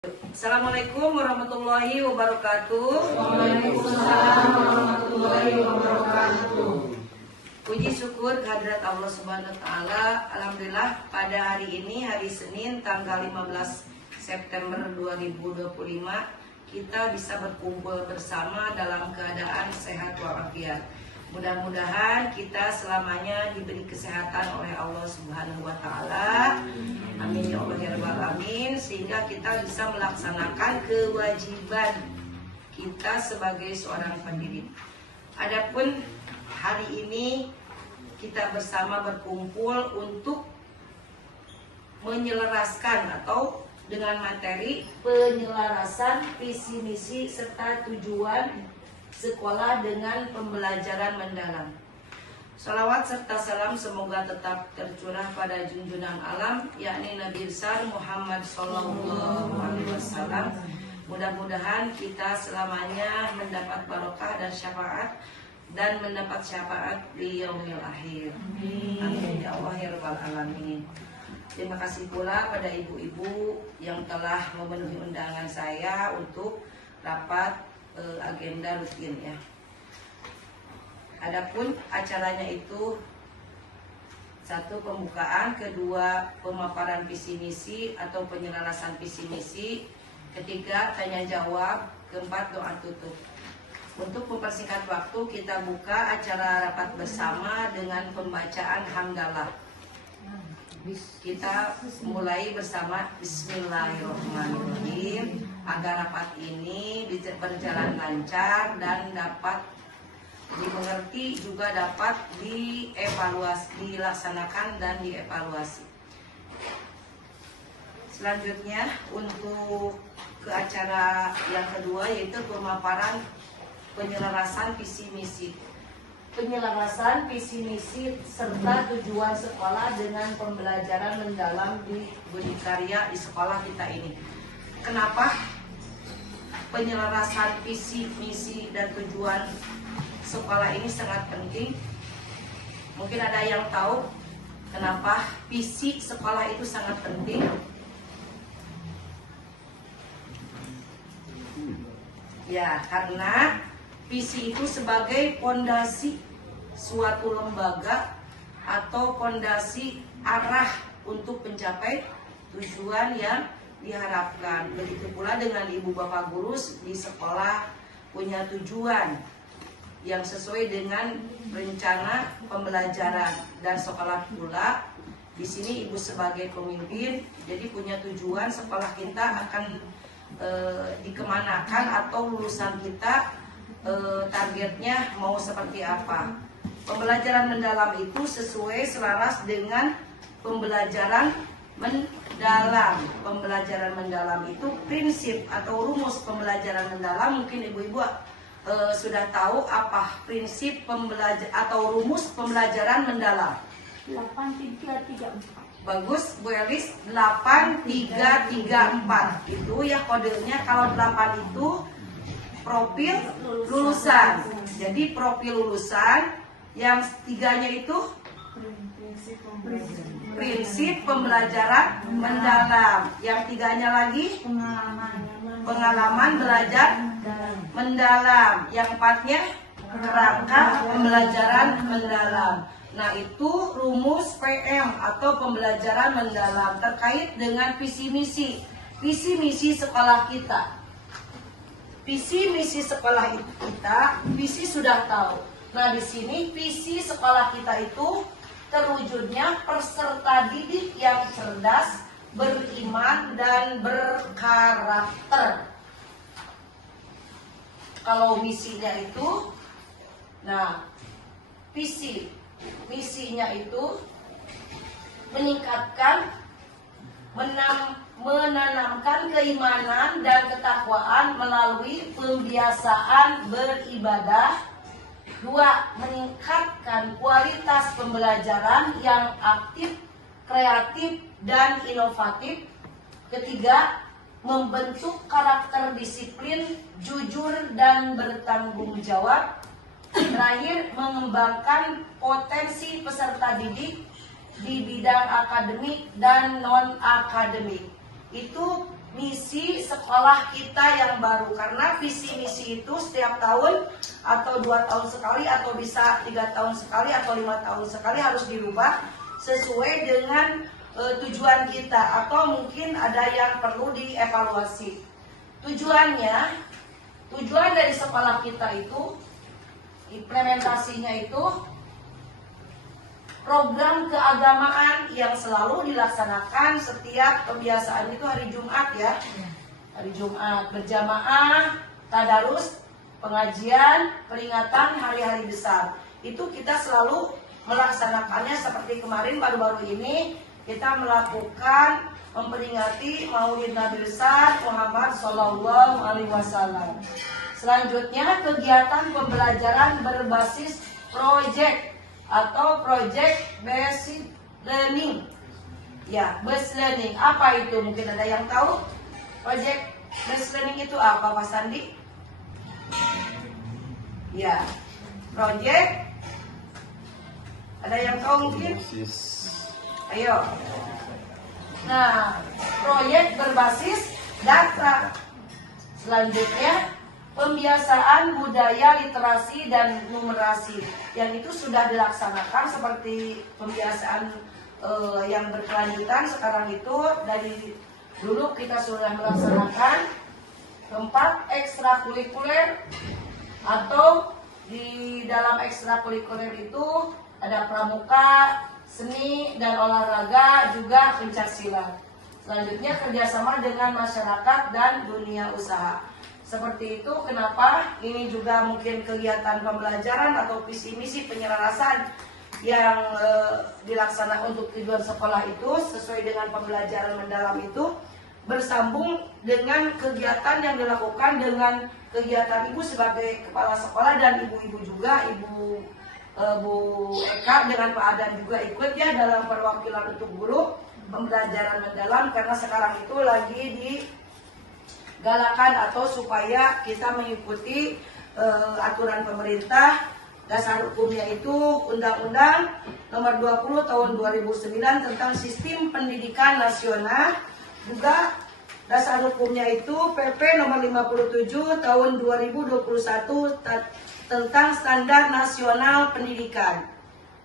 Assalamualaikum warahmatullahi wabarakatuh. Waalaikumsalam warahmatullahi wabarakatuh. Puji syukur kehadirat Allah Subhanahu wa taala. Alhamdulillah pada hari ini, hari Senin tanggal 15 September 2025, kita bisa berkumpul bersama dalam keadaan sehat walafiat. Mudah-mudahan kita selamanya diberi kesehatan oleh Allah Subhanahu wa taala. Amin ya Allah ya rabbal alamin, sehingga kita bisa melaksanakan kewajiban kita sebagai seorang pendidik. Adapun hari ini kita bersama berkumpul untuk menyelaraskan atau dengan materi penyelarasan visi misi serta tujuan sekolah dengan pembelajaran mendalam. Salawat serta salam semoga tetap tercurah pada junjungan alam, yakni Nabi besar Muhammad Sallallahu Alaihi Wasallam. Mudah-mudahan kita selamanya mendapat barokah dan syafaat dan mendapat syafaat di yaumil akhir. Amin ya Allah ya rabbal alamin. Terima kasih pula pada ibu-ibu yang telah memenuhi undangan saya untuk rapat agenda rutin ya. Adapun acaranya itu satu pembukaan, kedua pemaparan visi misi atau penyelarasan visi misi, ketiga tanya jawab, keempat doa tutup. Untuk mempersingkat waktu, kita buka acara rapat bersama dengan pembacaan hamdalah. Kita mulai bersama Bismillahirrahmanirrahim agar rapat ini berjalan lancar dan dapat dimengerti, juga dapat dievaluasi, dilaksanakan dan dievaluasi. Selanjutnya untuk ke acara yang kedua, yaitu pemaparan penyelarasan visi misi. Penyelarasan visi misi serta tujuan sekolah dengan pembelajaran mendalam di berdikari di sekolah kita ini. Kenapa penyelarasan visi misi dan tujuan sekolah ini sangat penting? Mungkin ada yang tahu kenapa visi sekolah itu sangat penting? Ya, karena visi itu sebagai pondasi suatu lembaga atau pondasi arah untuk mencapai tujuan yang diharapkan. Begitu pula dengan ibu bapak guru di sekolah punya tujuan yang sesuai dengan rencana pembelajaran, dan sekolah pula di sini ibu sebagai pemimpin jadi punya tujuan sekolah kita akan dikemanakan atau lulusan kita targetnya mau seperti apa. Pembelajaran mendalam itu sesuai selaras dengan pembelajaran mendalam. Pembelajaran mendalam itu prinsip atau rumus pembelajaran mendalam. Mungkin ibu-ibu sudah tahu apa prinsip pembelajaran atau rumus pembelajaran mendalam. 8334. Bagus Bu Elis, 8334 itu ya kodenya. Kalau 8 itu profil lulusan. Jadi profil lulusan, yang tiganya itu prinsip pembelajaran mendalam, yang tiganya lagi pengalaman belajar mendalam, yang empatnya kerangka pembelajaran mendalam. Nah, itu rumus PM atau pembelajaran mendalam terkait dengan visi misi sekolah kita. Visi misi sekolah kita, visi sudah tahu. Nah, di sini visi sekolah kita itu terwujudnya peserta didik yang cerdas, beriman dan berkarakter. Kalau misinya itu, nah misinya itu meningkatkan, menanamkan keimanan dan ketakwaan melalui pembiasaan beribadah. 2. Meningkatkan kualitas pembelajaran yang aktif, kreatif, dan inovatif. 3. Membentuk karakter disiplin, jujur, dan bertanggung jawab. Terakhir, mengembangkan potensi peserta didik di bidang akademik dan non-akademik. Itu misi sekolah kita yang baru, karena visi misi itu setiap tahun atau 2 tahun sekali atau bisa 3 tahun sekali atau 5 tahun sekali harus dirubah sesuai dengan tujuan kita, atau mungkin ada yang perlu dievaluasi. Tujuan dari sekolah kita itu, implementasinya itu program keagamaan yang selalu dilaksanakan setiap pembiasaan itu hari Jumat ya. Hari Jumat berjamaah, tadarus, pengajian, peringatan hari-hari besar. Itu kita selalu melaksanakannya seperti kemarin baru-baru ini kita melakukan memperingati Maulid Nabi besar Muhammad Shallallahu Alaihi Wasallam. Selanjutnya kegiatan pembelajaran berbasis project atau project based learning. Ya, based learning. Apa itu? Mungkin ada yang tahu? Project based learning itu apa, Pak Sandi? Ya, project. Ada yang tahu mungkin? Ayo. Nah, proyek berbasis data. Selanjutnya pembiasaan budaya literasi dan numerasi, yang itu sudah dilaksanakan seperti pembiasaan yang berkelanjutan. Sekarang itu dari dulu kita sudah melaksanakan 4 ekstrakurikuler, atau di dalam ekstrakurikuler itu ada pramuka, seni dan olahraga, juga pencaksilat. Selanjutnya kerjasama dengan masyarakat dan dunia usaha. Seperti itu. Kenapa? Ini juga mungkin kegiatan pembelajaran atau visi misi penyelarasan yang dilaksanakan untuk tujuan sekolah itu sesuai dengan pembelajaran mendalam itu bersambung dengan kegiatan yang dilakukan dengan kegiatan ibu sebagai kepala sekolah dan ibu-ibu juga, ibu Bu Eka dengan Pak Adan juga ikut ya dalam perwakilan untuk guru pembelajaran mendalam, karena sekarang itu lagi digalakan atau supaya kita mengikuti aturan pemerintah. Dasar hukumnya itu Undang-Undang Nomor 20 Tahun 2009 tentang Sistem Pendidikan Nasional. Juga dasar hukumnya itu PP Nomor 57 Tahun 2021 tentang Standar Nasional Pendidikan.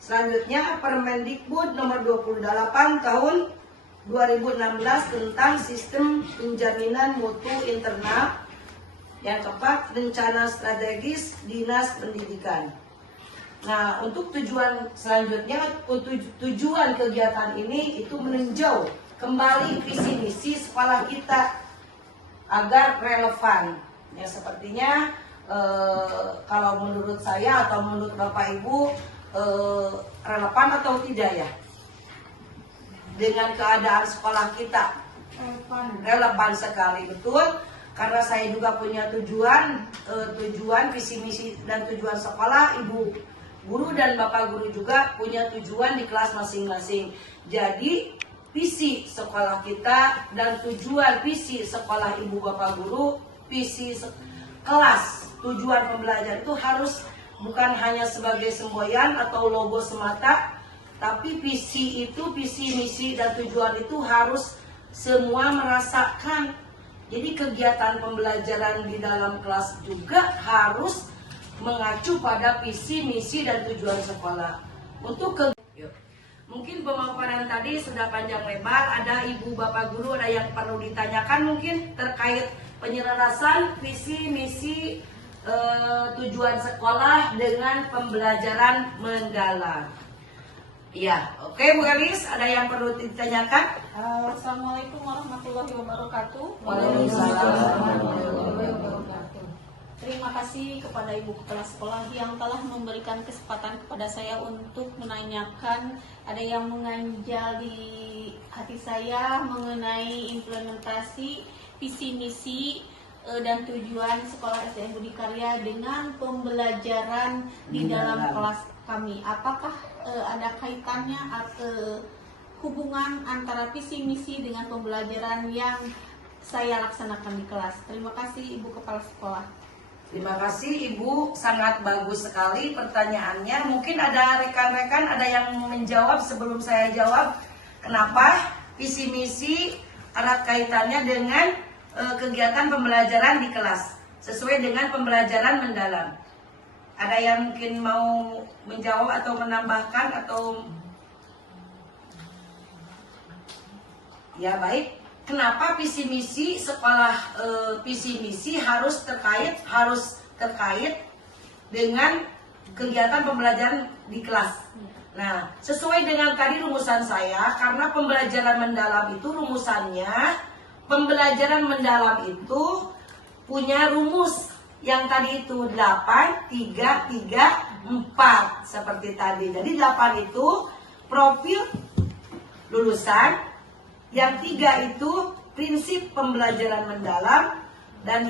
Selanjutnya Permendikbud Nomor 28 Tahun 2016 tentang Sistem Penjaminan Mutu Internal. Yang keempat, Rencana Strategis Dinas Pendidikan. Nah, untuk tujuan selanjutnya, tujuan kegiatan ini itu meninjau kembali visi misi sekolah kita agar relevan. Ya, sepertinya kalau menurut saya atau menurut Bapak Ibu relevan atau tidak ya dengan keadaan sekolah kita? Relevan sekali, betul. Karena saya juga punya tujuan visi misi dan tujuan sekolah, ibu guru dan bapak guru juga punya tujuan di kelas masing-masing. Jadi visi sekolah kita dan tujuan visi sekolah ibu bapak guru, visi kelas, tujuan pembelajaran itu harus bukan hanya sebagai semboyan atau logo semata, tapi visi itu, visi misi dan tujuan itu harus semua merasakan. Jadi kegiatan pembelajaran di dalam kelas juga harus mengacu pada visi misi dan tujuan sekolah. Untuk mungkin pemaparan tadi sudah panjang lebar, ada ibu bapak guru ada yang perlu ditanyakan mungkin terkait penyelarasan visi misi tujuan sekolah dengan pembelajaran mendalam. Iya, oke Bu Elis, ada yang perlu ditanyakan? Assalamualaikum warahmatullahi wabarakatuh. Waalaikumsalam warahmatullahi wabarakatuh. Terima kasih kepada Ibu Kepala Sekolah yang telah memberikan kesempatan kepada saya untuk menanyakan. Ada yang mengganjal di hati saya mengenai implementasi visi misi dan tujuan sekolah SDN Budi Karya dengan pembelajaran di dalam kelas kami. Apakah ada kaitannya atau hubungan antara visi misi dengan pembelajaran yang saya laksanakan di kelas? Terima kasih Ibu Kepala Sekolah. Terima kasih Ibu, sangat bagus sekali pertanyaannya. Mungkin ada rekan-rekan ada yang menjawab sebelum saya jawab. Kenapa visi misi erat kaitannya dengan kegiatan pembelajaran di kelas sesuai dengan pembelajaran mendalam. Ada yang mungkin mau menjawab atau menambahkan atau ya baik. Kenapa visi misi sekolah visi misi harus terkait dengan kegiatan pembelajaran di kelas? Nah, sesuai dengan tadi rumusan saya, karena pembelajaran mendalam itu rumusannya, pembelajaran mendalam itu punya rumus yang tadi itu 8, 3, 3, 4 seperti tadi. Jadi 8 itu profil lulusan, yang 3 itu prinsip pembelajaran mendalam, dan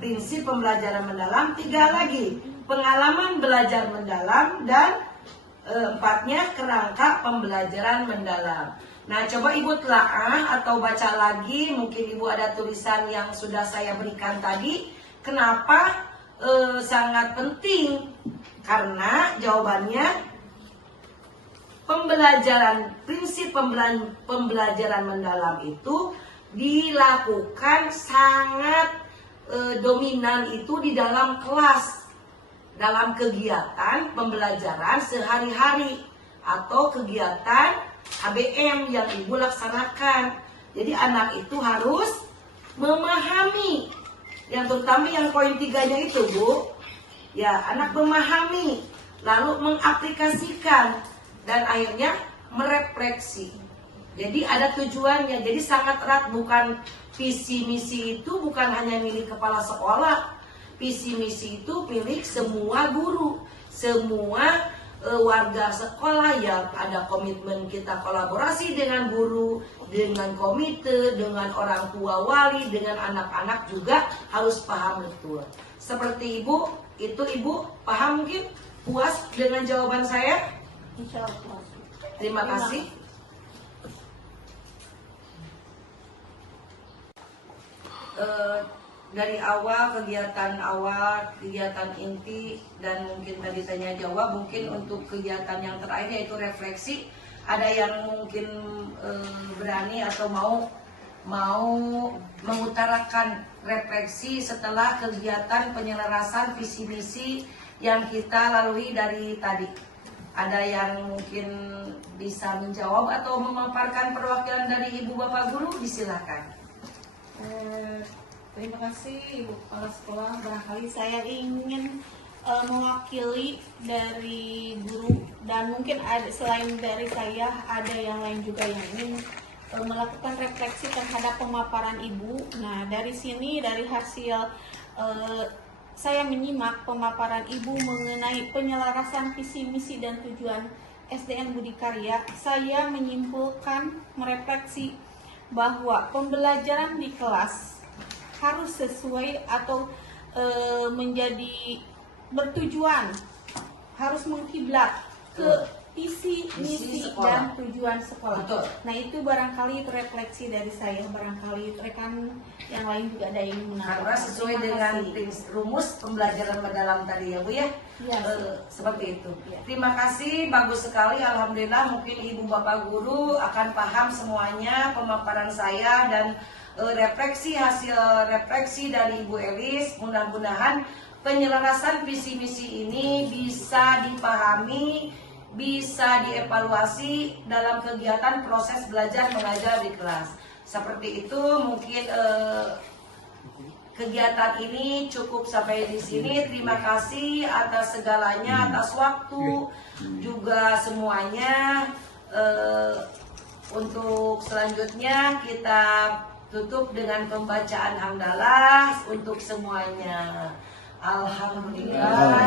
prinsip pembelajaran mendalam, 3 lagi pengalaman belajar mendalam, dan 4-nya kerangka pembelajaran mendalam. Nah, coba Ibu telaah atau baca lagi, mungkin Ibu ada tulisan yang sudah saya berikan tadi. Kenapa sangat penting? Karena jawabannya prinsip pembelajaran mendalam itu dilakukan sangat dominan itu di dalam kelas, dalam kegiatan pembelajaran sehari-hari atau kegiatan HBM yang Ibu laksanakan. Jadi anak itu harus memahami, yang terutama yang poin 3-nya itu, Bu. Ya, anak memahami, lalu mengaplikasikan, dan akhirnya merefleksi. Jadi ada tujuannya. Jadi sangat erat, bukan visi misi itu bukan hanya milik kepala sekolah. Visi misi itu milik semua guru, semua warga sekolah, yang ada komitmen kita kolaborasi dengan guru, dengan komite, dengan orang tua wali, dengan anak-anak juga harus paham betul. Seperti Ibu, itu Ibu paham mungkin? Puas dengan jawaban saya? Insya Allah. Terima kasih. Dari awal, kegiatan inti, dan mungkin tadi tanya jawab, mungkin untuk kegiatan yang terakhir yaitu refleksi. Ada yang mungkin berani atau mau mengutarakan refleksi setelah kegiatan penyelarasan visi misi yang kita lalui dari tadi. Ada yang mungkin bisa menjawab atau memaparkan perwakilan dari Ibu Bapak Guru, disilakan. Terima kasih Ibu Kepala Sekolah. Barangkali saya ingin mewakili dari guru, dan mungkin selain dari saya ada yang lain juga yang ingin melakukan refleksi terhadap pemaparan Ibu. Nah, dari sini, dari hasil saya menyimak pemaparan Ibu mengenai penyelarasan visi misi dan tujuan SDN Budi Karya, saya menyimpulkan, merefleksi bahwa pembelajaran di kelas harus sesuai atau menjadi bertujuan, harus mengkiblat ke visi, misi, dan tujuan sekolah. Betul. Nah, itu barangkali refleksi dari saya. Barangkali rekan yang lain juga ada yang menambahkan. Karena sesuai dengan rumus pembelajaran mendalam tadi ya Bu ya, Ya, seperti itu. Ya. Terima kasih, bagus sekali. Alhamdulillah, mungkin Ibu Bapak Guru akan paham semuanya pemaparan saya, dan hasil refleksi dari Ibu Elis. Mudah-mudahan penyelarasan visi misi ini bisa dipahami, bisa dievaluasi dalam kegiatan proses belajar mengajar di kelas. Seperti itu mungkin kegiatan ini cukup sampai di sini. Terima kasih atas segalanya, atas waktu juga semuanya. Untuk selanjutnya kita tutup dengan pembacaan hamdalah untuk semuanya. Alhamdulillah.